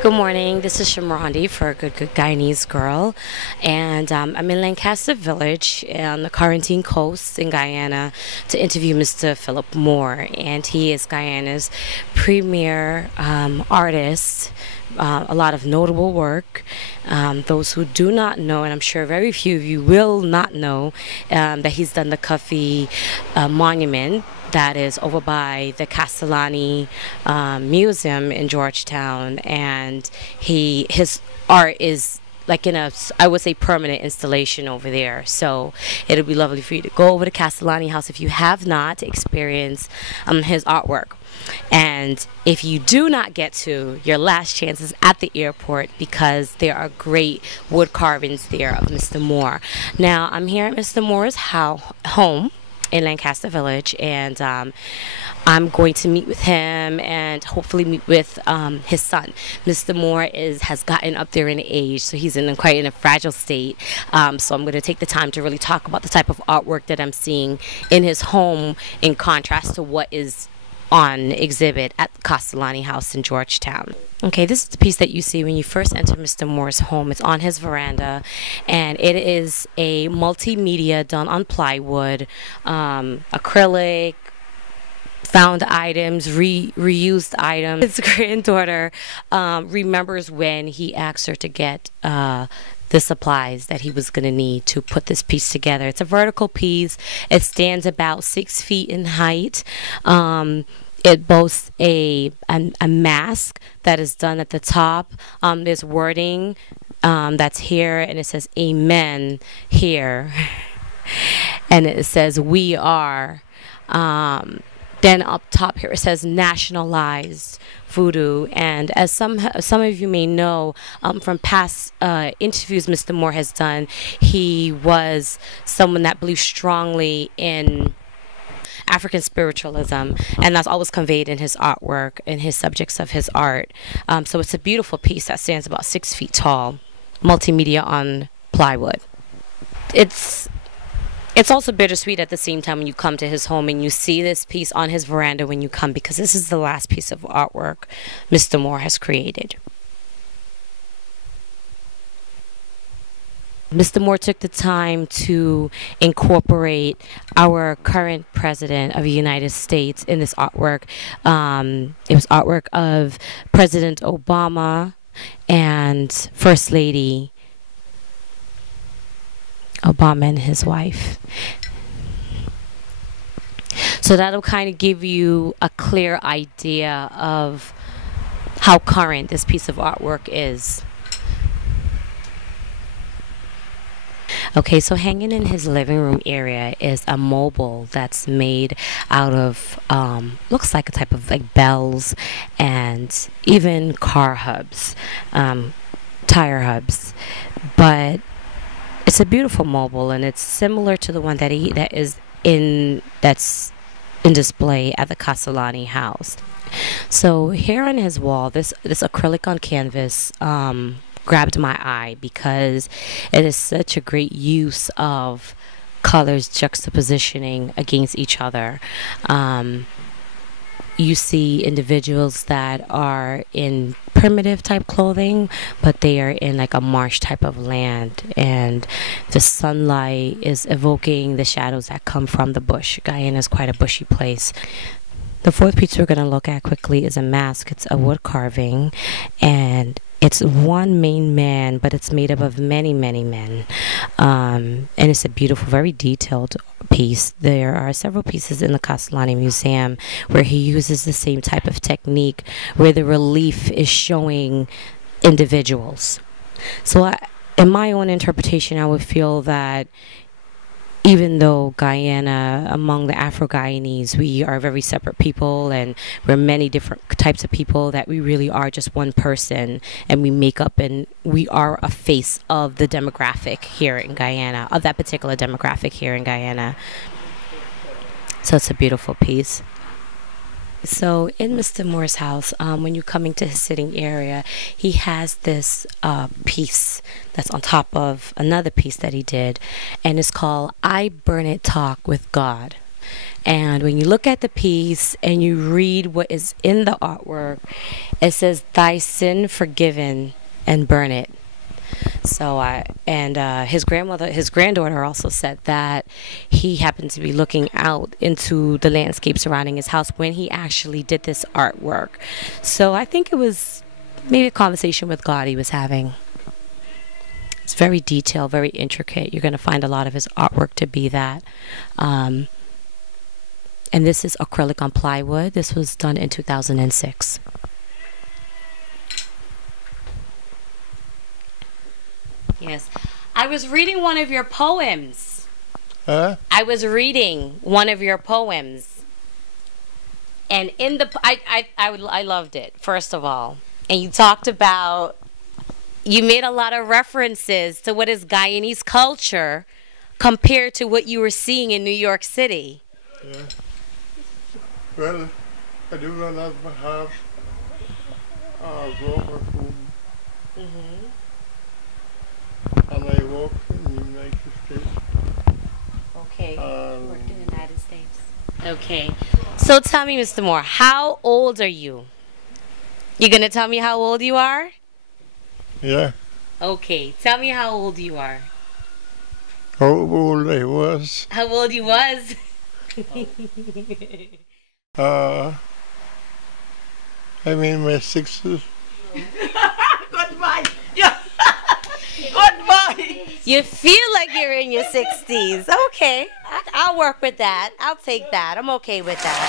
Good morning. This is Shamrondi for Good Guyanese Girl, and I'm in Lancaster Village on the Quarantine Coast in Guyana to interview Mr. Philip Moore, and he is Guyana's premier artist. A lot of notable work. Those who do not know, and I'm sure very few of you will not know, that he's done the Coffee Monument that is over by the Castellani Museum in Georgetown, and his art is like in a, I would say, permanent installation over there. So it'll be lovely for you to go over to Castellani House if you have not experienced his artwork. And if you do not get to, your last chance is at the airport, because there are great wood carvings there of Mr. Moore. Now, I'm here at Mr. Moore's home in Lancaster Village, and I'm going to meet with him and hopefully meet with his son. Mr. Moore has gotten up there in age, so he's quite in a fragile state. So I'm going to take the time to really talk about the type of artwork that I'm seeing in his home, in contrast to what is on exhibit at Castellani House in Georgetown. Okay, this is the piece that you see when you first enter Mr. Moore's home. It's on his veranda, and it is a multimedia done on plywood, acrylic, found items, reused items. His granddaughter remembers when he asked her to get the supplies that he was going to need to put this piece together. It's a vertical piece. It stands about 6 feet in height. It boasts a mask that is done at the top. There's wording that's here, and it says "Amen" here, and it says "We are." Then up top here it says "Nationalized Voodoo," and as some of you may know from past interviews Mr. Moore has done, he was someone that believed strongly in African spiritualism, and that's always conveyed in his artwork and his subjects of his art. So it's a beautiful piece that stands about 6 feet tall, multimedia on plywood. It's also bittersweet at the same time when you come to his home and you see this piece on his veranda when you come, because this is the last piece of artwork Mr. Moore has created. Mr. Moore took the time to incorporate our current president of the United States in this artwork. It was artwork of President Obama and First Lady Obama and his wife. So that'll kind of give you a clear idea of how current this piece of artwork is. Okay, so hanging in his living room area is a mobile that's made out of, looks like a type of like bells and even car hubs, tire hubs. But it's a beautiful mobile, and it's similar to the one that's in display at the Castellani House. So here on his wall, this acrylic on canvas grabbed my eye because it is such a great use of colors juxtapositioning against each other. You see individuals that are in primitive type clothing, but they are in like a marsh type of land, and the sunlight is evoking the shadows that come from the bush. Guyana is quite a bushy place. The fourth piece we're going to look at quickly is a mask. It's a wood carving, and it's one main man, but it's made up of many, many men. And it's a beautiful, very detailed piece. There are several pieces in the Castellani Museum where he uses the same type of technique, where the relief is showing individuals. So in my own interpretation, I would feel that even though Guyana, among the Afro-Guyanese, we are very separate people, and we're many different types of people, that we really are just one person, and we make up, and we are a face of the demographic here in Guyana, of that particular demographic here in Guyana. So it's a beautiful piece. So in Mr. Moore's house, when you're coming to his sitting area, he has this piece that's on top of another piece that he did, and it's called "I Burn It Talk with God." And when you look at the piece and you read what is in the artwork, it says, "Thy sin forgiven, and burn it." So his granddaughter also said that he happened to be looking out into the landscape surrounding his house when he actually did this artwork. So I think it was maybe a conversation with God he was having. It's very detailed, very intricate. You're going to find a lot of his artwork to be that. And this is acrylic on plywood. This was done in 2006. Yes. I was reading one of your poems. Huh? I was reading one of your poems. And in the I loved it, first of all. And you talked about, you made a lot of references to what is Guyanese culture compared to what you were seeing in New York City. Yeah. Well, I do not have proper food. And I work in the United States. Okay, worked in the United States. Okay. So tell me, Mr. Moore, how old are you? You gonna tell me how old you are? Yeah. Okay, tell me how old you are. How old I was? How old you was? I'm in my 60s. Goodbye. Yeah. Goodbye. You feel like you're in your 60s. Okay, I'll work with that. I'll take that. I'm okay with that.